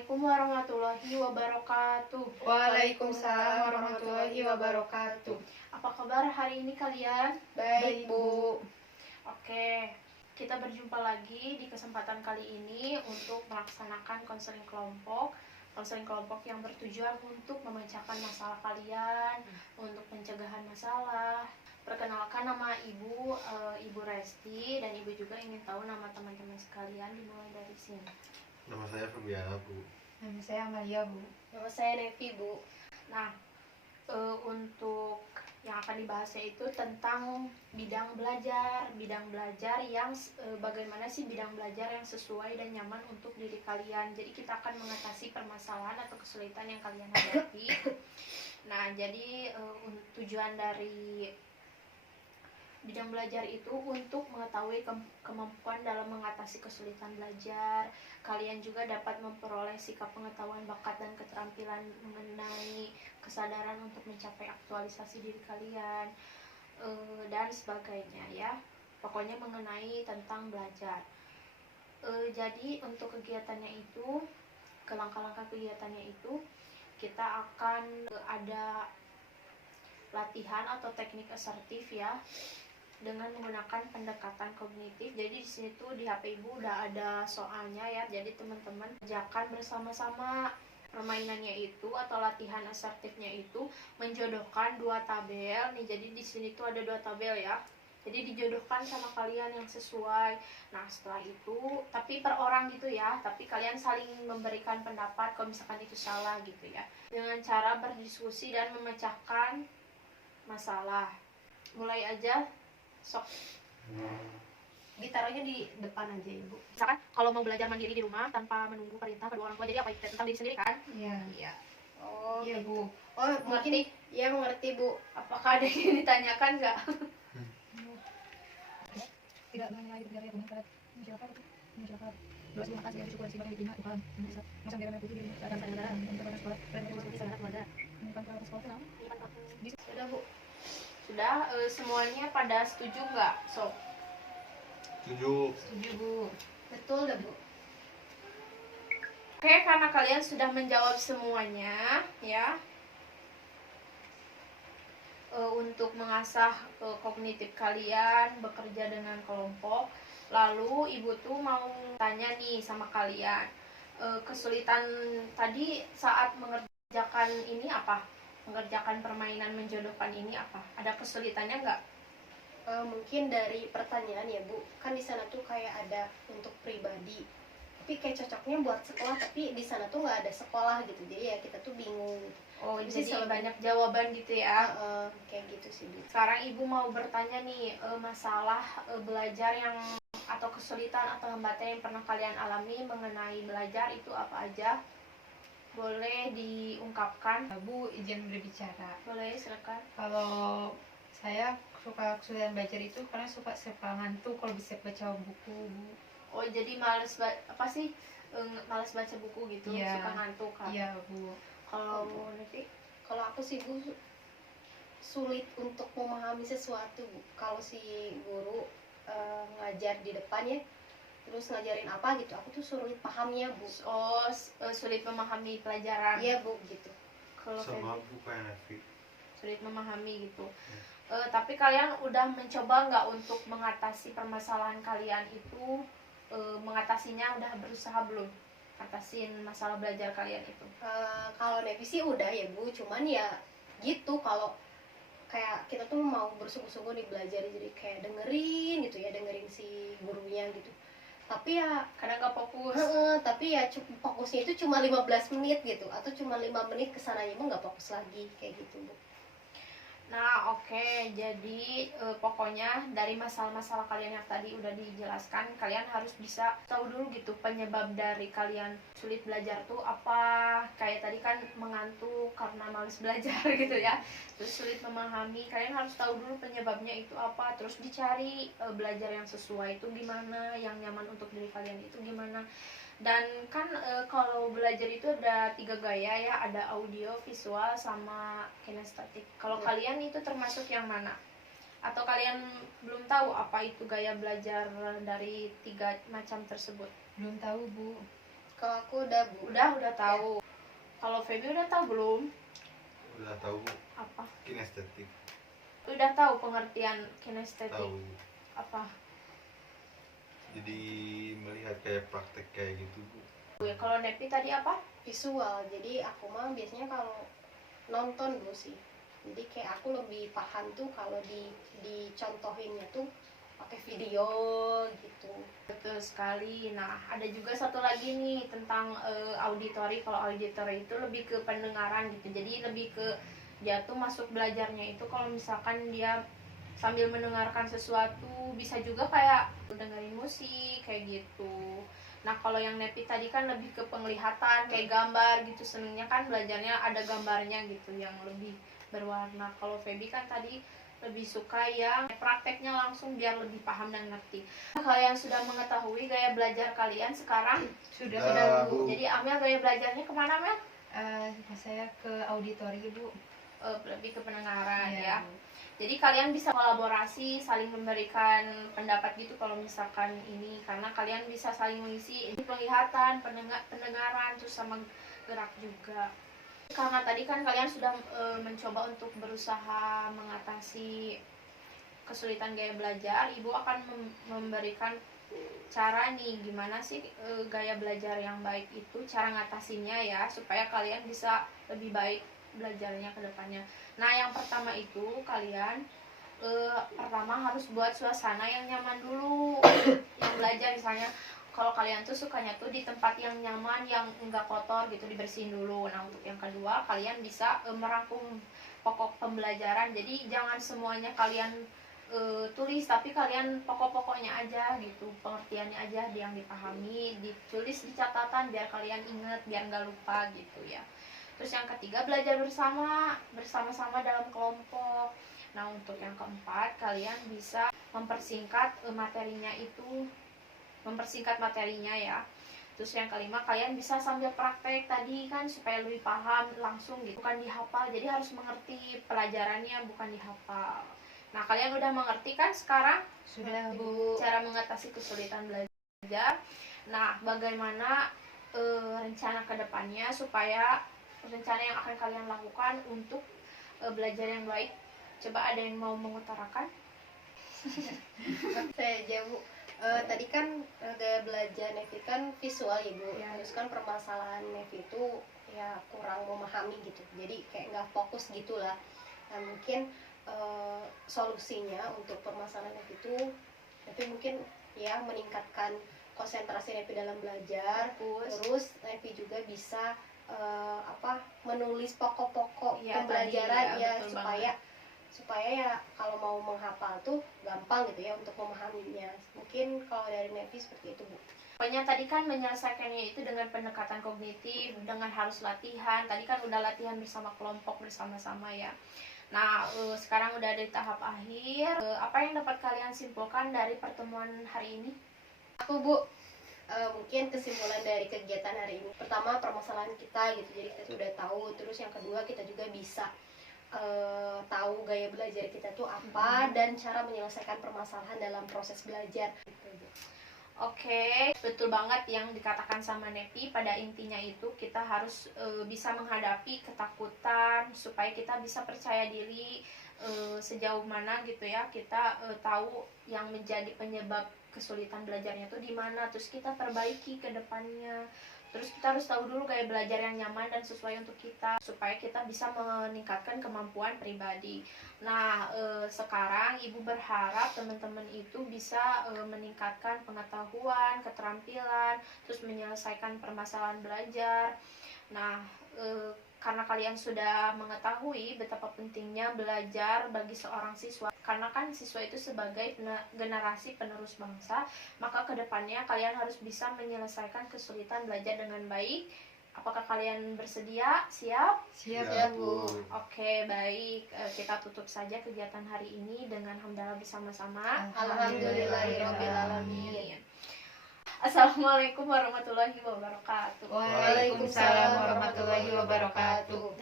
Assalamualaikum warahmatullahi wabarakatuh. Waalaikumsalam warahmatullahi wabarakatuh. Apa kabar hari ini kalian? Baik, Bu. Oke, kita berjumpa lagi di kesempatan kali ini untuk melaksanakan konseling kelompok. Konseling kelompok yang bertujuan untuk memecahkan masalah kalian, untuk pencegahan masalah. Perkenalkan, nama Ibu Resti, dan Ibu juga ingin tahu nama teman-teman sekalian dimulai dari sini. Nama saya Febiana, Bu. Nama saya Amalia, Bu. Nama saya Nevi, Bu. Nah, untuk yang akan dibahasnya itu tentang bidang belajar yang bagaimana sih bidang belajar yang sesuai dan nyaman untuk diri kalian. Jadi kita akan mengatasi permasalahan atau kesulitan yang kalian hadapi. Nah, jadi tujuan dari bidang belajar itu untuk mengetahui kemampuan dalam mengatasi kesulitan belajar. Kalian juga dapat memperoleh sikap pengetahuan, bakat, dan keterampilan mengenai kesadaran untuk mencapai aktualisasi diri kalian, dan sebagainya ya. Pokoknya mengenai tentang belajar. Jadi untuk kegiatannya itu, langkah-langkah kegiatannya itu, kita akan ada latihan atau teknik asertif ya, dengan menggunakan pendekatan kognitif. Jadi di sini tuh di HP Ibu udah ada soalnya ya. Jadi teman-teman kerjakan bersama-sama. Permainannya itu atau latihan asertifnya itu menjodohkan dua tabel nih. Jadi di sini tuh ada dua tabel ya. Jadi dijodohkan sama kalian yang sesuai. Nah, setelah itu tapi per orang gitu ya. Tapi kalian saling memberikan pendapat kalau misalkan itu salah gitu ya. Dengan cara berdiskusi dan memecahkan masalah. Mulai aja. Sok, Ditaruhnya di depan aja, Ibu. misalkan kalau mau belajar mandiri di rumah tanpa menunggu perintah kedua orang tua, jadi apa itu tentang diri sendiri kan? Iya. Oh, Iya, gitu. Bu. Oh, mungkin ya mengerti, Bu. Apakah ada yang ditanyakan nggak? Tidak mengenai budaya masyarakat luas terima kasih syukur dan simpanan diterima Tuhan masa biar putih di saat negara untuk sekolah dan seperti sangat keluarga menyimpan sekolah tenang. Sudah, Bu. Sudah, semuanya pada setuju nggak? So, Setuju. setuju, Bu. Betul dah, Bu. Oke, karena kalian sudah menjawab semuanya ya, untuk mengasah kognitif kalian bekerja dengan kelompok. Lalu Ibu tuh mau tanya nih sama kalian, kesulitan tadi saat mengerjakan ini apa? Mengerjakan permainan menjodohkan ini apa? Ada kesulitannya nggak? Mungkin dari pertanyaan ya, Bu. Kan di sana tuh kayak ada untuk pribadi. Tapi kayak cocoknya buat sekolah, tapi di sana tuh nggak ada sekolah gitu. Jadi ya kita tuh bingung gitu. Oh, Jadi jadi selalu banyak jawaban gitu ya. Kayak gitu sih, Bu. Sekarang Ibu mau bertanya nih, masalah belajar yang atau kesulitan atau hambatan yang pernah kalian alami mengenai belajar itu apa aja? Boleh diungkapkan? Bu, izin berbicara. Boleh, silakan. Kalau saya suka kesulitan belajar itu karena suka ngantuk kalau bisa baca buku, Bu. Oh, jadi males males baca buku gitu, Iya. suka ngantuk kan? Iya, Bu. Kalau Nevi? Kalau aku sih, Bu, sulit untuk memahami sesuatu, Bu. Kalau si guru ngajar di depan ya, terus ngajarin apa gitu, aku tuh sulit pahamnya, Bu. Oh, sulit memahami pelajaran. Iya, Bu, gitu. Kalau Sama Feby, Bu kayak Nevi. sulit memahami gitu. Tapi kalian udah mencoba nggak untuk mengatasi permasalahan kalian itu? Mengatasinya udah berusaha belum? Atasin masalah belajar kalian itu? Kalau Nevi sih udah ya, Bu. Cuman ya gitu, kalau kayak kita tuh mau bersungguh-sungguh nih belajar, jadi kayak dengerin gitu ya, dengerin si gurunya gitu. Tapi ya Kadang nggak fokus. tapi ya fokusnya itu cuma 15 menit gitu, atau cuma 5 menit kesananya emang nggak fokus lagi kayak gitu, Bu. Nah, oke. Jadi pokoknya dari masalah-masalah kalian yang tadi udah dijelaskan, kalian harus bisa tahu dulu gitu penyebab dari kalian sulit belajar tuh apa. Kayak tadi kan mengantuk karena males belajar gitu ya. Terus sulit memahami, kalian harus tahu dulu penyebabnya itu apa. Terus dicari belajar yang sesuai itu gimana, yang nyaman untuk diri kalian itu gimana. Dan kan kalau belajar itu ada 3 gaya ya, ada audio, visual, sama kinestetik. Kalau kalian itu termasuk yang mana? Atau kalian belum tahu apa itu gaya belajar dari 3 macam tersebut? Belum tahu, Bu. Kalau aku udah Bu. Udah tahu. Kalau Feby udah tahu belum? Udah tahu Bu, Apa? kinestetik. Udah tahu pengertian kinestetik? Tahu. Apa? Jadi melihat kayak praktek kayak gitu Bu. Kalau Nepi tadi apa? Visual. Jadi aku mah biasanya kalau nonton dulu sih. Jadi kayak aku lebih paham tuh kalau dicontohinnya tuh pakai video gitu. Betul sekali. Nah, ada juga satu lagi nih tentang auditori. Kalau auditori itu lebih ke pendengaran gitu. Jadi lebih ke dia tuh masuk belajarnya itu kalau misalkan dia sambil mendengarkan sesuatu, bisa juga kayak dengerin musik kayak gitu. Nah, kalau yang Nepi tadi kan lebih ke penglihatan, kayak gambar gitu. Senengnya kan belajarnya ada gambarnya gitu yang lebih berwarna. Kalau Feby kan tadi lebih suka yang prakteknya langsung biar lebih paham dan ngerti. Kalian sudah mengetahui gaya belajar kalian sekarang? Sudah, Bu. Jadi Amel gaya belajarnya kemana, Mel? Saya ke auditori Bu. Lebih ke pendengaran Iya, ya. Jadi kalian bisa kolaborasi, saling memberikan pendapat gitu kalau misalkan ini, karena kalian bisa saling mengisi penglihatan, pendengaran, terus sama gerak juga. Karena tadi kan kalian sudah mencoba untuk berusaha mengatasi kesulitan gaya belajar, Ibu akan memberikan cara nih gimana sih gaya belajar yang baik itu, cara ngatasinnya ya, supaya kalian bisa lebih baik belajarnya ke depannya. Nah, yang pertama itu kalian pertama harus buat suasana yang nyaman dulu. Yang belajar misalnya kalau kalian tuh sukanya tuh di tempat yang nyaman, yang enggak kotor gitu, dibersihin dulu. Nah, untuk yang kedua kalian bisa merangkum pokok pembelajaran. Jadi jangan semuanya kalian tulis, tapi kalian pokok-pokoknya aja gitu, pengertiannya aja yang dipahami, ditulis di catatan biar kalian ingat, biar nggak lupa gitu ya. Terus yang ketiga, belajar bersama-sama dalam kelompok. Nah, untuk yang keempat, kalian bisa mempersingkat materinya ya. Terus yang kelima, kalian bisa sambil praktek tadi kan supaya lebih paham langsung gitu, bukan dihafal. Jadi harus mengerti pelajarannya, bukan dihafal. Nah, kalian udah mengerti kan sekarang? Sudah Bu. Cara mengatasi kesulitan belajar. Nah, bagaimana rencana kedepannya supaya rencana yang akan kalian lakukan untuk belajar yang baik? Coba ada yang mau mengutarakan? Saya aja Bu. Tadi kan gaya belajar Nevi kan visual ya Bu. Ya. Terus kan permasalahan Nevi itu ya kurang memahami gitu. Jadi kayak nggak fokus gitulah. Nah, mungkin solusinya untuk permasalahan Nevi itu Nevi mungkin ya meningkatkan konsentrasi Nevi dalam belajar. Terus Nevi juga bisa menulis pokok-pokok Ya, pembelajaran tadi, ya betul supaya ya kalau mau menghafal tuh gampang gitu ya untuk memahaminya. Mungkin kalau dari Nevi seperti itu Bu. Pokoknya tadi kan menyelesaikannya itu dengan pendekatan kognitif, dengan harus latihan. Tadi kan udah latihan bersama kelompok, bersama-sama ya. Nah, sekarang udah di tahap akhir. Apa yang dapat kalian simpulkan dari pertemuan hari ini? Aku Bu, mungkin kesimpulan dari kegiatan hari ini. Pertama, permasalahan kita gitu, jadi kita sudah tahu. Terus yang kedua, kita juga bisa tahu gaya belajar kita tuh apa dan cara menyelesaikan permasalahan dalam proses belajar. Oke, betul banget yang dikatakan sama Nepi. Pada intinya itu kita harus bisa menghadapi ketakutan supaya kita bisa percaya diri sejauh mana gitu ya. Kita tahu yang menjadi penyebab kesulitan belajarnya itu di mana, terus kita perbaiki ke depannya. Terus kita harus tahu dulu gaya belajar yang nyaman dan sesuai untuk kita supaya kita bisa meningkatkan kemampuan pribadi. Nah, sekarang Ibu berharap teman-teman itu bisa meningkatkan pengetahuan, keterampilan, terus menyelesaikan permasalahan belajar. Nah, karena kalian sudah mengetahui betapa pentingnya belajar bagi seorang siswa, karena kan siswa itu sebagai generasi penerus bangsa, maka kedepannya kalian harus bisa menyelesaikan kesulitan belajar dengan baik. Apakah kalian bersedia? Siap? Siap Ya, Bu. Bu. Oke, baik. Kita tutup saja kegiatan hari ini dengan hamdalah bersama-sama. Alhamdulillahirobbilalamin. Assalamualaikum warahmatullahi wabarakatuh. Waalaikumsalam warahmatullahi wabarakatuh.